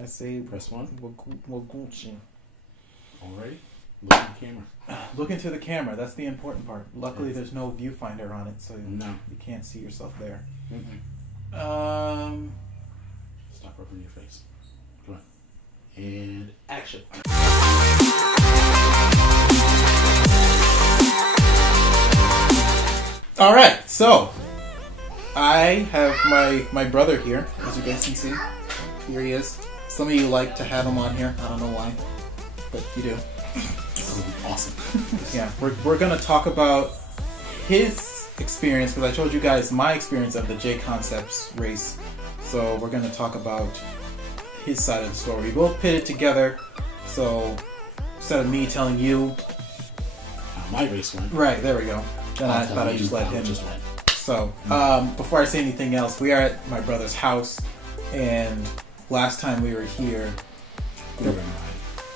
I say press 1. Waguchi. Alright. Look at the camera. Look into the camera. That's the important part. Luckily, there's no viewfinder on it, so you can't see yourself there. Stop rubbing your face. Come on. And action. All right, so I have my brother here, as you guys can see. Here he is. Some of you like to have him on here. I don't know why, but you do. Awesome. Yeah, we're gonna talk about his experience, because I told you guys my experience of the Jconcepts race. So we're gonna talk about his side of the story. We both pit it together. So instead of me telling you how my race went, right, there we go. Then I thought I'd just let him. So before I say anything else, we are at my brother's house, and last time we were here,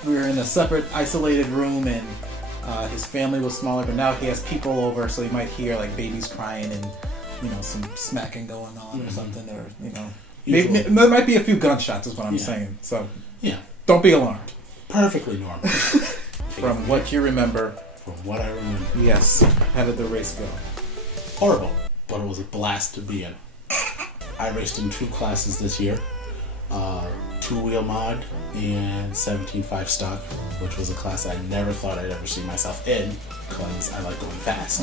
we were in a separate, isolated room, and his family was smaller. But now he has people over, so you might hear like babies crying and some smacking going on or something, or maybe, there might be a few gunshots, is what I'm saying. So don't be alarmed. Perfectly normal. From what you remember. From what I remember. Yes. How did the race go? Horrible, but it was a blast to be in. I raced in 2 classes this year. 2-wheel mod and 17.5 stock, which was a class I never thought I'd ever see myself in, because I like going fast.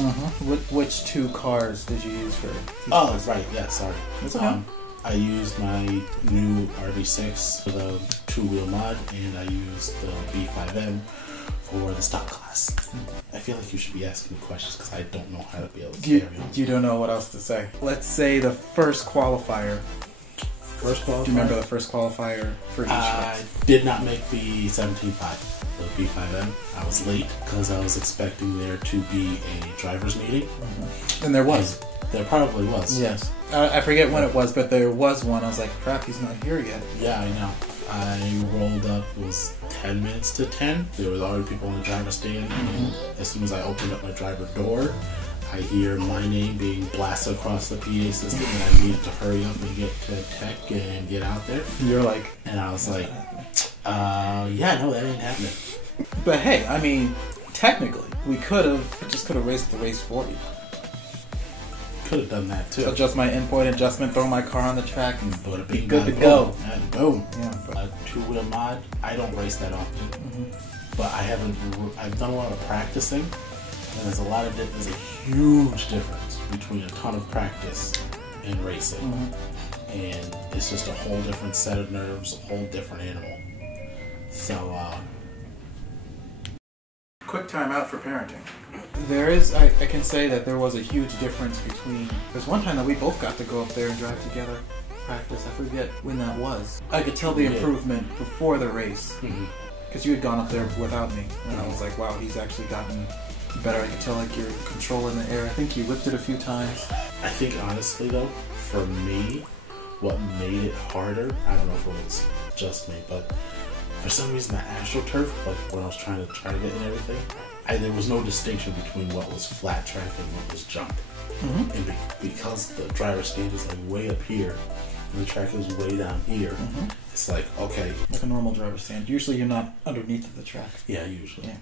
Which 2 cars did you use for each class? Right, yeah, sorry. That's okay. I used my new RV6 for the 2-wheel mod, and I used the B5M for the stock class. I feel like you should be asking me questions because I don't know how to be able to carry them. You don't know what else to say. Let's say the first qualifier. First qualifier? Do you remember the first qualifier for each class? I did not make the 17.5, the B5M. I was late because I was expecting there to be a driver's meeting. And there was. And there probably was. Yes. I forget when it was, but there was one. I was like, crap, he's not here yet. Yeah, I know. I rolled up, it was 10 minutes to 10. There was already people in the driver's stand. And as soon as I opened up my driver door, I hear my name being blasted across the PA system, and I needed to hurry up and get to tech and get out there. You're like... And I was like, yeah, no, that ain't happening. But hey, I mean, technically, we could have raced the race for you. Could have done that too. Adjust my endpoint adjustment, throw my car on the track, and be good to go. And boom. Yeah, a 2-wheel mod, I don't race that often, but I've done a lot of practicing, and there's a huge difference between a ton of practice and racing, and it's just a whole different set of nerves, a whole different animal. So, quick time out for parenting. I can say that there was a huge difference between... There's one time that we both got to go up there and drive together, practice. I forget when that was. I could tell the improvement before the race, because you had gone up there without me, and I was like, wow, he's actually gotten better. I could tell like you're controlling the air. I think you whipped it a few times. I think honestly though, for me, what made it harder, I don't know if it was just me, but for some reason the AstroTurf, like when I was trying to target and everything, there was no distinction between what was flat track and what was jump. And because the driver's stand is like way up here and the track is way down here, it's like, okay. Like a normal driver's stand. Usually you're not underneath the track. Yeah, usually. Yeah.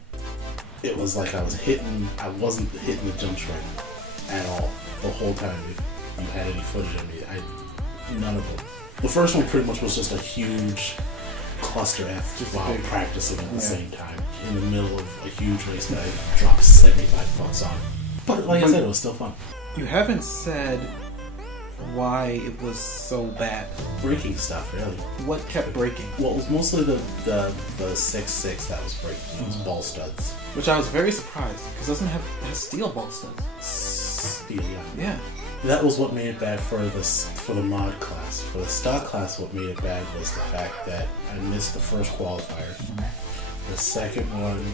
It was like I wasn't hitting the jumps right at all the whole time. If you had any footage of me, none of them. The first one pretty much was just a huge cluster F while practicing at the same time in the middle of a huge race that I dropped 75 bucks on. But like I said, it was still fun. You haven't said why it was so bad. Breaking stuff, really. What kept breaking? Well, it was mostly the 6.6 that was breaking. It was ball studs. Which I was very surprised, because it has steel ball studs. Steel, yeah. Yeah. That was what made it bad for the mod class. For the stock class, what made it bad was the fact that I missed the first qualifier. The second one,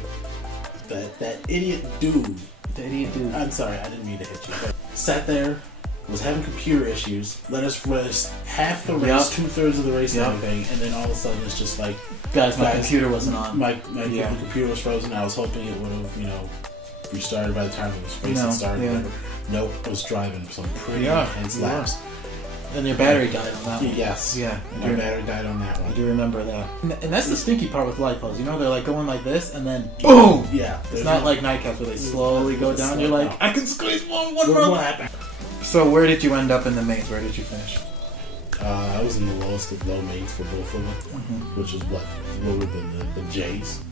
that idiot dude. The idiot dude. I'm sorry, I didn't mean to hit you. But sat there, was having computer issues, let us race half the race, 2/3 of the race and everything, and then all of a sudden it's just like... Guys, my computer wasn't on. My computer was frozen. I was hoping it would have, restarted by the time it was racing started. Nope, I was driving some pretty intense laps. And your battery died on that one. Yes. Yeah. My battery died on that one. I do remember that. And that's the stinky part with lipos. You know, they're like going like this, and then boom! Yeah. It's not like nightcaps where they slowly go down. You're like, I can squeeze one more. What happened? So where did you end up in the mains? Where did you finish? I was in the lowest of low mains for both of them, which is what would have been the J's.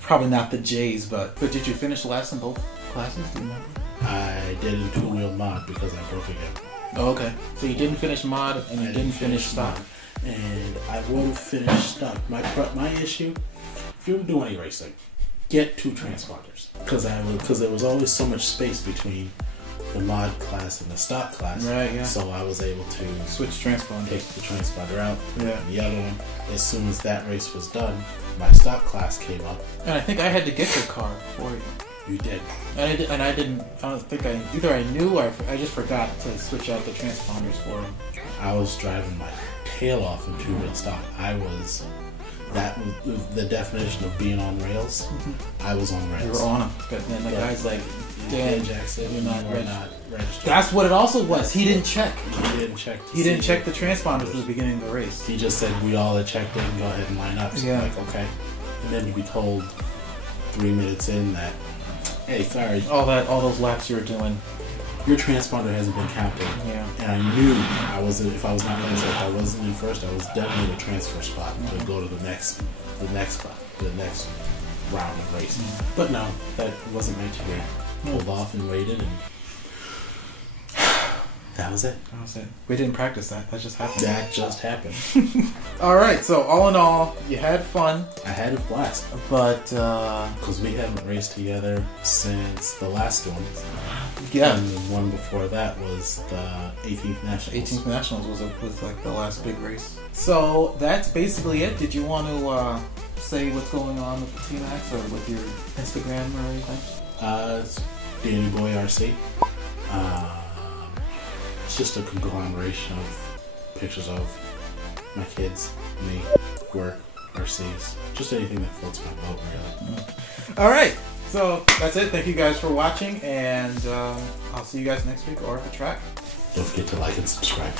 Probably not the J's, but did you finish last in both classes? Do you remember? I did in two-wheel mod because I broke again. Oh, okay. So you didn't finish mod and you didn't finish stock. And I would have finished stock. My issue, if you're doing any racing, get 2 transponders because there was always so much space between the mod class and the stock class. Right, yeah. So I was able to switch transponder. Take the transponder out. Yeah. And the other one, as soon as that race was done, my stock class came up. And I think I had to get your car for you. You did. And I didn't. I don't think either I knew or I just forgot to switch out the transponders for him. I was driving my tail off in 2-wheel stock. That was the definition of being on rails. I was on rails. You were on them, but then the guy's like, "Dan Jackson, you're not registered." That's what it also was. He didn't check. He didn't check the transponders at the beginning of the race. He just said, "We all had checked in. Go ahead and line up." So I'm like, okay. And then you'd be told 3 minutes in that, "Hey, sorry, all those laps you were doing, your transponder hasn't been counted." Yeah. And I knew if I was not registered, if I wasn't in first, I was definitely in a transfer spot to go to the next spot, the next round of racing. But no, that wasn't meant to be. Pulled off and waited, and that was it. That was it. We didn't practice that. That just happened. That just happened. All right. So all in all, you had fun. I had a blast, but because we haven't raced together since the last one. Yeah. And the one before that was the 18th Nationals. 18th Nationals was like the last big race. So that's basically it. Did you want to say what's going on with the T-Max or with your Instagram or anything? It's Danny Boy RC. It's just a conglomeration of pictures of my kids, me, work, RCs, just anything that floats my boat, really. All right. So that's it. Thank you guys for watching, and I'll see you guys next week or at the track. Don't forget to like and subscribe.